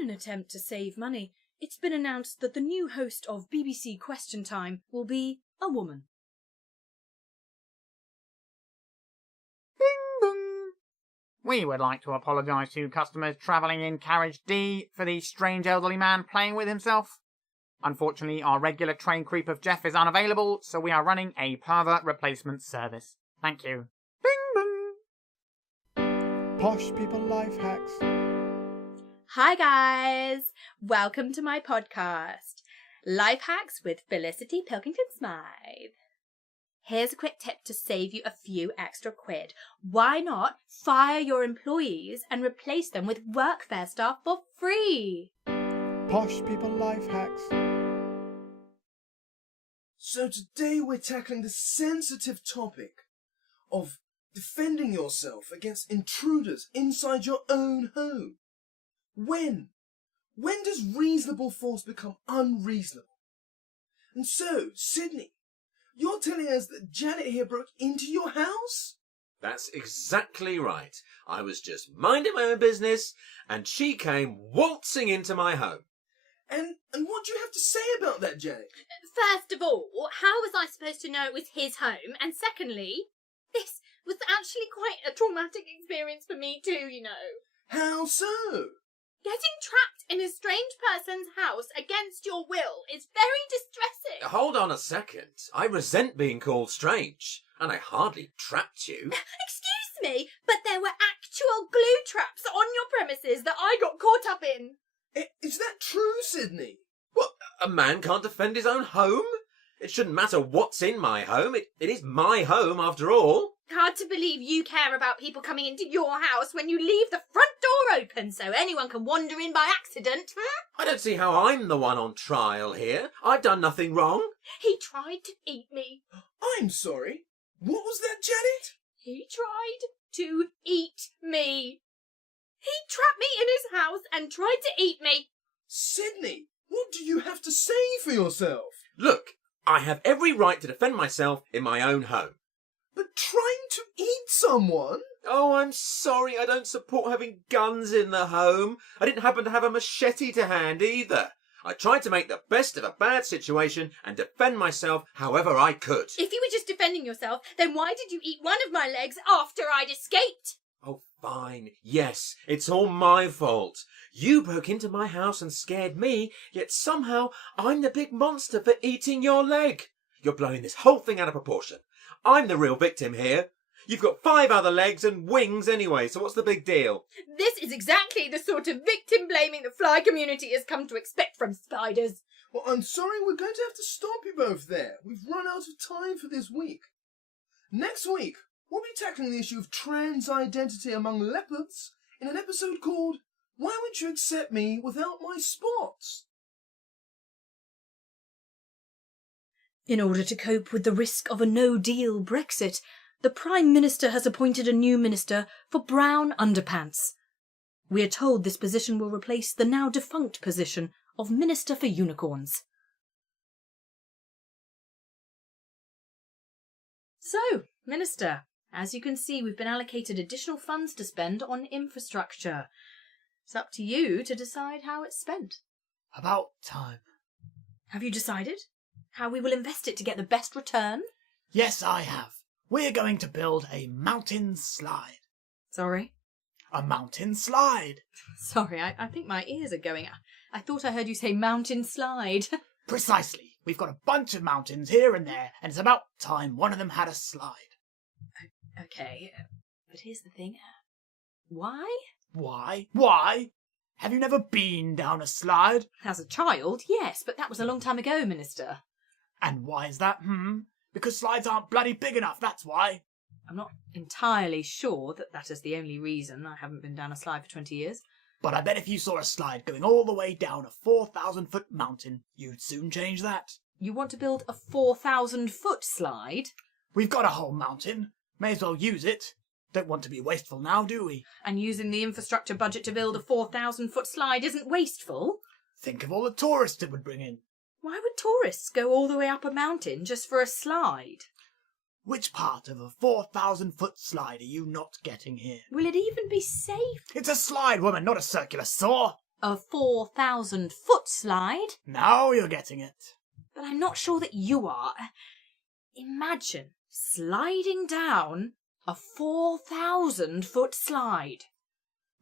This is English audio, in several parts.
In an attempt to save money, it's been announced that the new host of BBC Question Time will be a woman. Ding dong! We would like to apologise to customers travelling in carriage D for the strange elderly man playing with himself. Unfortunately, our regular train creep of Jeff is unavailable, so we are running a pervert replacement service. Thank you. Ding dong! Posh People Life Hacks. Hi guys! Welcome to my podcast, Life Hacks with Felicity Pilkington-Smythe. Here's a quick tip to save you a few extra quid. Why not fire your employees and replace them with workfare staff for free? Posh People Life Hacks. So today we're tackling the sensitive topic of defending yourself against intruders inside your own home. When does reasonable force become unreasonable? And so, Sydney, you're telling us that Janet here broke into your house? That's exactly right. I was just minding my own business, and she came waltzing into my home. And what do you have to say about that, Janet? First of all, how was I supposed to know it was his home? And secondly, this was actually quite a traumatic experience for me too, you know. How so? Getting trapped in a strange person's house against your will is very distressing. Hold on a second. I resent being called strange, and I hardly trapped you. Excuse me, but there were actual glue traps on your premises that I got caught up in. Is that true, Sydney? What, a man can't defend his own home? It shouldn't matter what's in my home. It is my home, after all. Hard to believe you care about people coming into your house when you leave the front door open so anyone can wander in by accident. I don't see how I'm the one on trial here. I've done nothing wrong. He tried to eat me. I'm sorry. What was that, Janet? He tried to eat me. He trapped me in his house and tried to eat me. Sydney, what do you have to say for yourself? Look, I have every right to defend myself in my own home. But trying to eat someone? Oh, I'm sorry. I don't support having guns in the home. I didn't happen to have a machete to hand either. I tried to make the best of a bad situation and defend myself however I could. If you were just defending yourself, then why did you eat one of my legs after I'd escaped? Oh, fine. Yes, it's all my fault. You broke into my house and scared me, yet somehow I'm the big monster for eating your leg. You're blowing this whole thing out of proportion. I'm the real victim here. You've got 5 other legs and wings anyway, so what's the big deal? This is exactly the sort of victim blaming the fly community has come to expect from spiders. Well, I'm sorry, we're going to have to stop you both there. We've run out of time for this week. Next week, we'll be tackling the issue of trans identity among leopards in an episode called Why Won't You Accept Me Without My Spots? In order to cope with the risk of a no-deal Brexit, the Prime Minister has appointed a new minister for brown underpants. We are told this position will replace the now defunct position of Minister for Unicorns. So, Minister, as you can see, we've been allocated additional funds to spend on infrastructure. It's up to you to decide how it's spent. About time. Have you decided how we will invest it to get the best return? Yes, I have. We're going to build a mountain slide. Sorry? A mountain slide. Sorry, I think my ears are going. I thought I heard you say mountain slide. Precisely. We've got a bunch of mountains here and there, and it's about time one of them had a slide. Okay, but here's the thing. Why? Why? Why? Have you never been down a slide? As a child, yes, but that was a long time ago, Minister. And why is that, Because slides aren't bloody big enough, that's why. I'm not entirely sure that is the only reason I haven't been down a slide for 20 years. But I bet if you saw a slide going all the way down a 4,000-foot mountain, you'd soon change that. You want to build a 4,000-foot slide? We've got a whole mountain. May as well use it. Don't want to be wasteful now, do we? And using the infrastructure budget to build a 4,000-foot slide isn't wasteful? Think of all the tourists it would bring in. Why would tourists go all the way up a mountain just for a slide? Which part of a 4,000-foot slide are you not getting here? Will it even be safe? It's a slide, woman, not a circular saw. A 4,000-foot slide? Now you're getting it. But I'm not sure that you are. Imagine sliding down a 4,000-foot slide.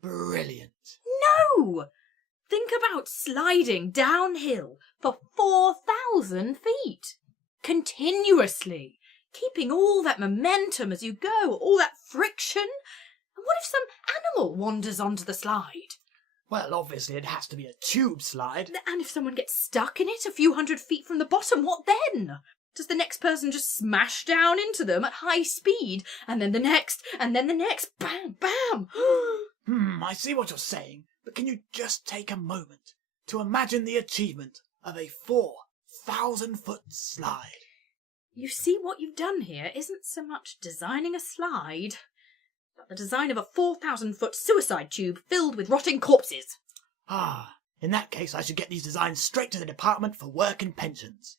Brilliant. No! Think about sliding downhill for 4,000 feet. Continuously. Keeping all that momentum as you go, all that friction. And what if some animal wanders onto the slide? Well, obviously it has to be a tube slide. And if someone gets stuck in it a few hundred feet from the bottom, what then? Does the next person just smash down into them at high speed, and then the next, and then the next, bam, bam? I see what you're saying, but can you just take a moment to imagine the achievement of a 4,000-foot slide? You see, what you've done here isn't so much designing a slide, but the design of a 4,000-foot suicide tube filled with rotting corpses. In that case I should get these designs straight to the Department for Work and Pensions.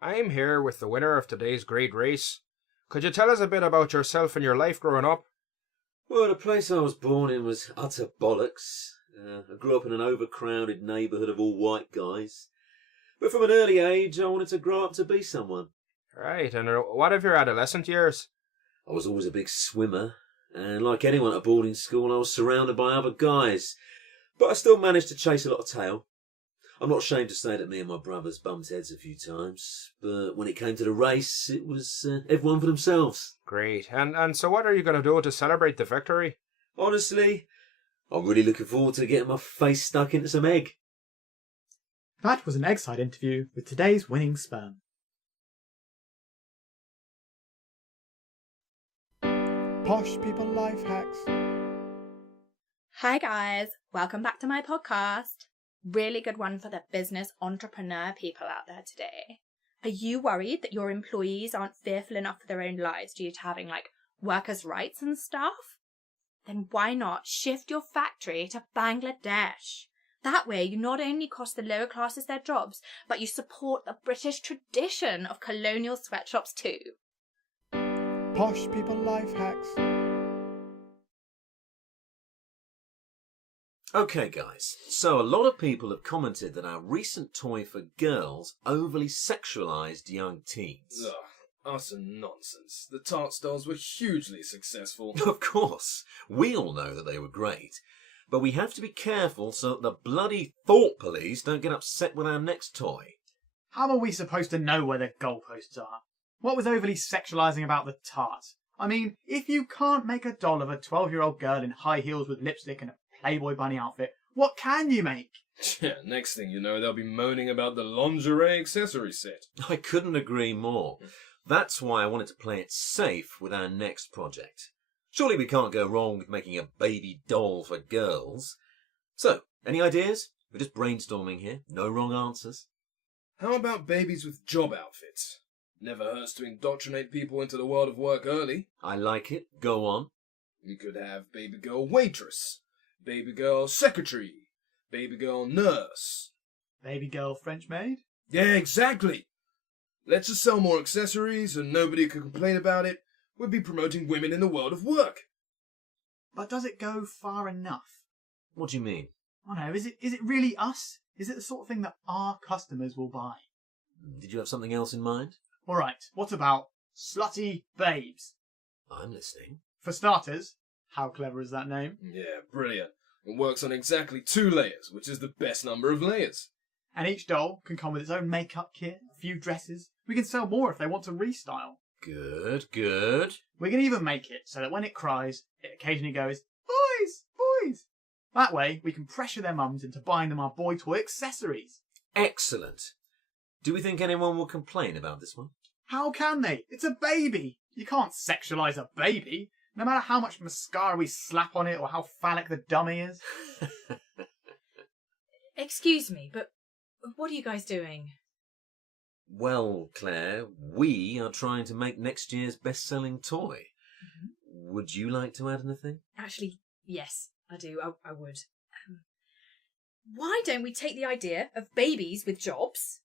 I'm here with the winner of today's great race. Could you tell us a bit about yourself and your life growing up? Well, the place I was born in was utter bollocks. I grew up in an overcrowded neighbourhood of all white guys. But from an early age, I wanted to grow up to be someone. Right, and what of your adolescent years? I was always a big swimmer, and like anyone at a boarding school, I was surrounded by other guys. But I still managed to chase a lot of tail. I'm not ashamed to say that me and my brothers bumped heads a few times, but when it came to the race, it was everyone for themselves. Great, and so what are you going to do to celebrate the victory? Honestly, I'm really looking forward to getting my face stuck into some egg. That was an Eggside interview with today's winning sperm. Posh People Life Hacks. Hi guys, welcome back to my podcast. Really good one for the business entrepreneur people out there today. Are you worried that your employees aren't fearful enough for their own lives due to having workers' rights and stuff? Then why not shift your factory to Bangladesh? That way you not only cost the lower classes their jobs, but you support the British tradition of colonial sweatshops too. Posh People Life Hacks. Okay guys, so a lot of people have commented that our recent toy for girls overly sexualised young teens. Ugh, utter nonsense. The Tart dolls were hugely successful. Of course, we all know that they were great, but we have to be careful so that the bloody thought police don't get upset with our next toy. How are we supposed to know where the goalposts are? What was overly sexualising about the tart? I mean, if you can't make a doll of a 12-year-old girl in high heels with lipstick and a Playboy bunny outfit, what can you make? Yeah, next thing you know, they'll be moaning about the lingerie accessory set. I couldn't agree more. That's why I wanted to play it safe with our next project. Surely we can't go wrong with making a baby doll for girls. So, any ideas? We're just brainstorming here. No wrong answers. How about babies with job outfits? Never hurts to indoctrinate people into the world of work early. I like it. Go on. You could have baby girl waitress, baby girl secretary, baby girl nurse. Baby girl French maid? Yeah, exactly. Let's just sell more accessories and nobody could complain about it. We'd be promoting women in the world of work. But does it go far enough? What do you mean? I know, is it really us? Is it the sort of thing that our customers will buy? Did you have something else in mind? Alright, what about slutty babes? I'm listening. For starters, how clever is that name? Yeah, brilliant. It works on exactly 2 layers, which is the best number of layers. And each doll can come with its own makeup kit, a few dresses. We can sell more if they want to restyle. Good, good. We can even make it so that when it cries, it occasionally goes, boys, boys. That way, we can pressure their mums into buying them our boy toy accessories. Excellent. Do we think anyone will complain about this one? How can they? It's a baby. You can't sexualise a baby, no matter how much mascara we slap on it or how phallic the dummy is. Excuse me, but what are you guys doing? Well, Claire, we are trying to make next year's best-selling toy. Mm-hmm. Would you like to add anything? Actually, yes, I do. I would. Why don't we take the idea of babies with jobs,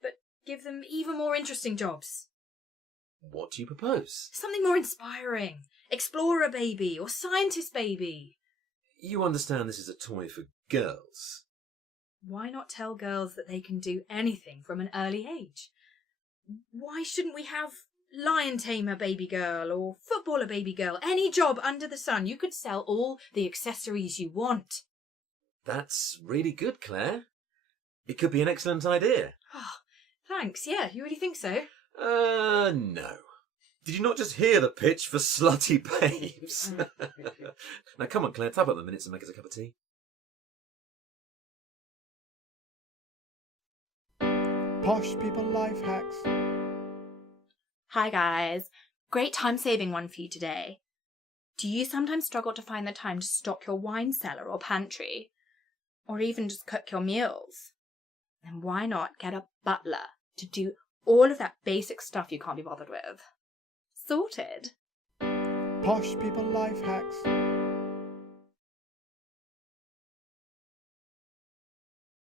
but give them even more interesting jobs? What do you propose? Something more inspiring. explorer baby or scientist baby. You understand this is a toy for girls. Why not tell girls that they can do anything from an early age? Why shouldn't we have lion tamer baby girl or footballer baby girl? Any job under the sun. You could sell all the accessories you want. That's really good, Claire. It could be an excellent idea. Oh, thanks. Yeah, you really think so? No. Did you not just hear the pitch for slutty babes? Now come on, Claire, tap up the minutes and make us a cup of tea. Posh people life hacks. Hi guys. Great time-saving one for you today. Do you sometimes struggle to find the time to stock your wine cellar or pantry? Or even just cook your meals? Then why not get a butler to do all of that basic stuff you can't be bothered with? Sorted. Posh people life hacks.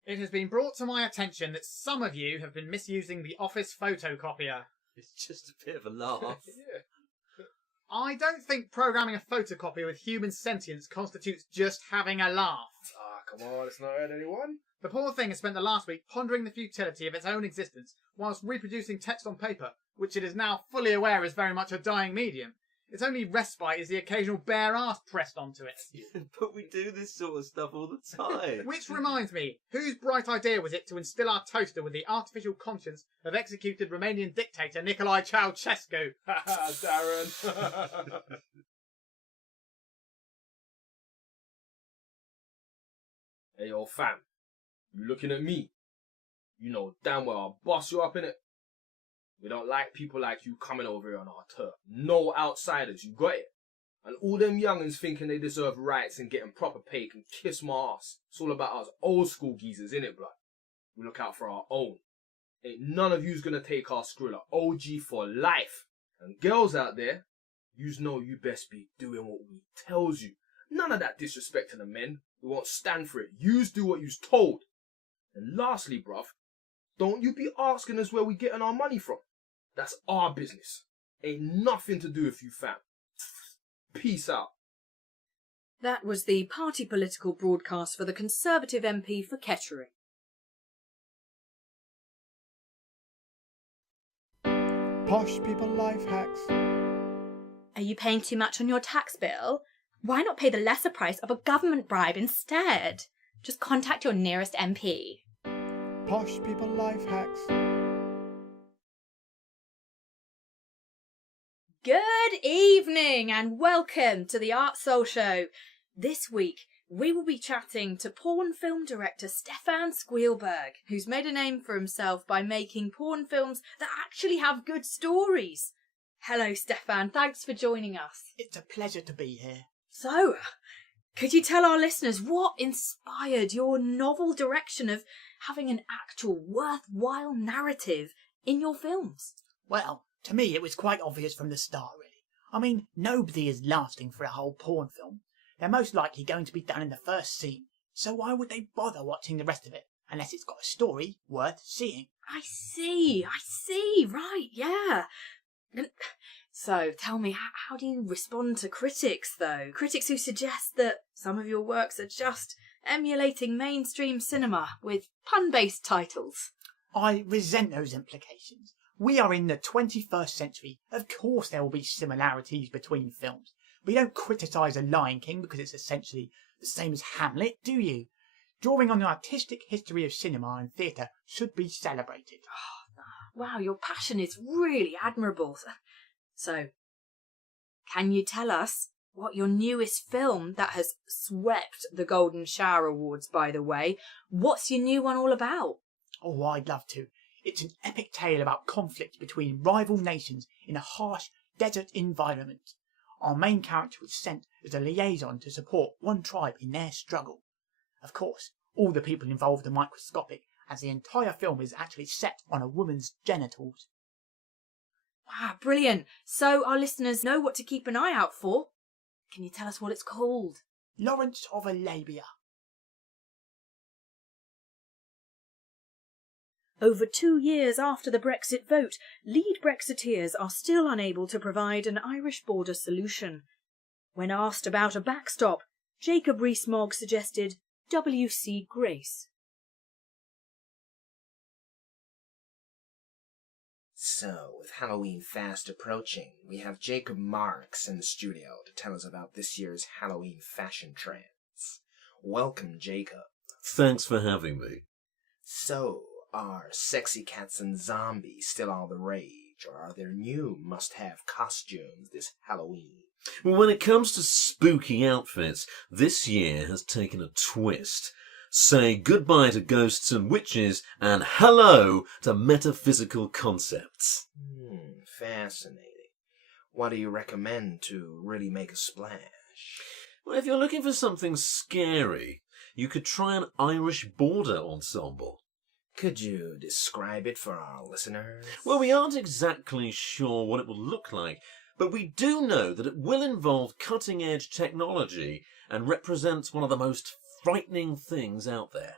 It has been brought to my attention that some of you have been misusing the office photocopier. It's just a bit of a laugh. I don't think programming a photocopier with human sentience constitutes just having a laugh. Ah, come on, it's not hurt anyone. The poor thing has spent the last week pondering the futility of its own existence whilst reproducing text on paper, which it is now fully aware is very much a dying medium. Its only respite is the occasional bare arse pressed onto it. But we do this sort of stuff all the time. Which reminds me, whose bright idea was it to instill our toaster with the artificial conscience of executed Romanian dictator Nicolae Ceausescu? Darren. Hey, yo, fam. You looking at me? You know damn well I'll boss you up, innit? We don't like people like you coming over here on our turf. No outsiders, you got it? And all them young'uns thinking they deserve rights and getting proper pay can kiss my ass. It's all about us old school geezers, innit, blood? We look out for our own. Ain't none of you's gonna take our Skrilla. OG for life. And girls out there, yous know you best be doing what we tells you. None of that disrespecting the men. We won't stand for it. Yous do what yous told. And lastly, bruv, don't you be asking us where we getting our money from. That's our business. Ain't nothing to do with you, fam. Peace out. That was the party political broadcast for the Conservative MP for Kettering. Posh people life hacks. Are you paying too much on your tax bill? Why not pay the lesser price of a government bribe instead? Just contact your nearest MP. Posh people life hacks. Good evening and welcome to the Art Soul Show. This week we will be chatting to porn film director Stefan Squeelberg, who's made a name for himself by making porn films that actually have good stories. Hello Stefan, thanks for joining us. It's a pleasure to be here. So, could you tell our listeners what inspired your novel direction of having an actual worthwhile narrative in your films? Well, to me it was quite obvious from the start, really. I mean, nobody is lasting for a whole porn film. They're most likely going to be done in the first scene, so why would they bother watching the rest of it, unless it's got a story worth seeing? I see, right, yeah. So, tell me, how do you respond to critics, though? Critics who suggest that some of your works are just emulating mainstream cinema with pun-based titles. I resent those implications. We are in the 21st century. Of course there will be similarities between films. But you don't criticise The Lion King because it's essentially the same as Hamlet, do you? Drawing on the artistic history of cinema and theatre should be celebrated. Wow, your passion is really admirable. So, can you tell us what your newest film that has swept the Golden Shower Awards, by the way, what's your new one all about? Oh, I'd love to. It's an epic tale about conflict between rival nations in a harsh desert environment. Our main character was sent as a liaison to support one tribe in their struggle. Of course, all the people involved are microscopic, as the entire film is actually set on a woman's genitals. Wow, brilliant. So our listeners know what to keep an eye out for. Can you tell us what it's called? Lawrence of Arabia. Over 2 years after the Brexit vote, lead Brexiteers are still unable to provide an Irish border solution. When asked about a backstop, Jacob Rees-Mogg suggested W.C. Grace. So, with Halloween fast approaching, we have Jacob Marks in the studio to tell us about this year's Halloween fashion trends. Welcome, Jacob. Thanks for having me. So, are sexy cats and zombies still all the rage, or are there new must-have costumes this Halloween? Well, when it comes to spooky outfits, this year has taken a twist. Say goodbye to ghosts and witches and hello to metaphysical concepts. Fascinating. What do you recommend to really make a splash? Well, if you're looking for something scary, you could try an Irish border ensemble. Could you describe it for our listeners? Well, we aren't exactly sure what it will look like, but we do know that it will involve cutting-edge technology and represents one of the most frightening things out there.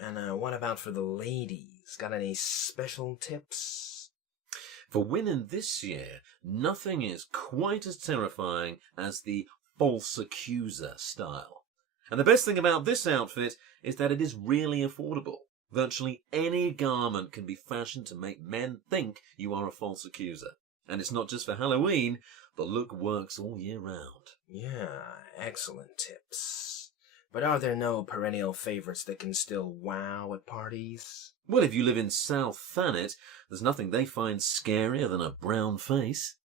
And what about for the ladies? Got any special tips? For women this year, nothing is quite as terrifying as the false accuser style. And the best thing about this outfit is that it is really affordable. Virtually any garment can be fashioned to make men think you are a false accuser. And it's not just for Halloween, the look works all year round. Yeah, excellent tips. But are there no perennial favorites that can still wow at parties? Well, if you live in South Thanet, there's nothing they find scarier than a brown face.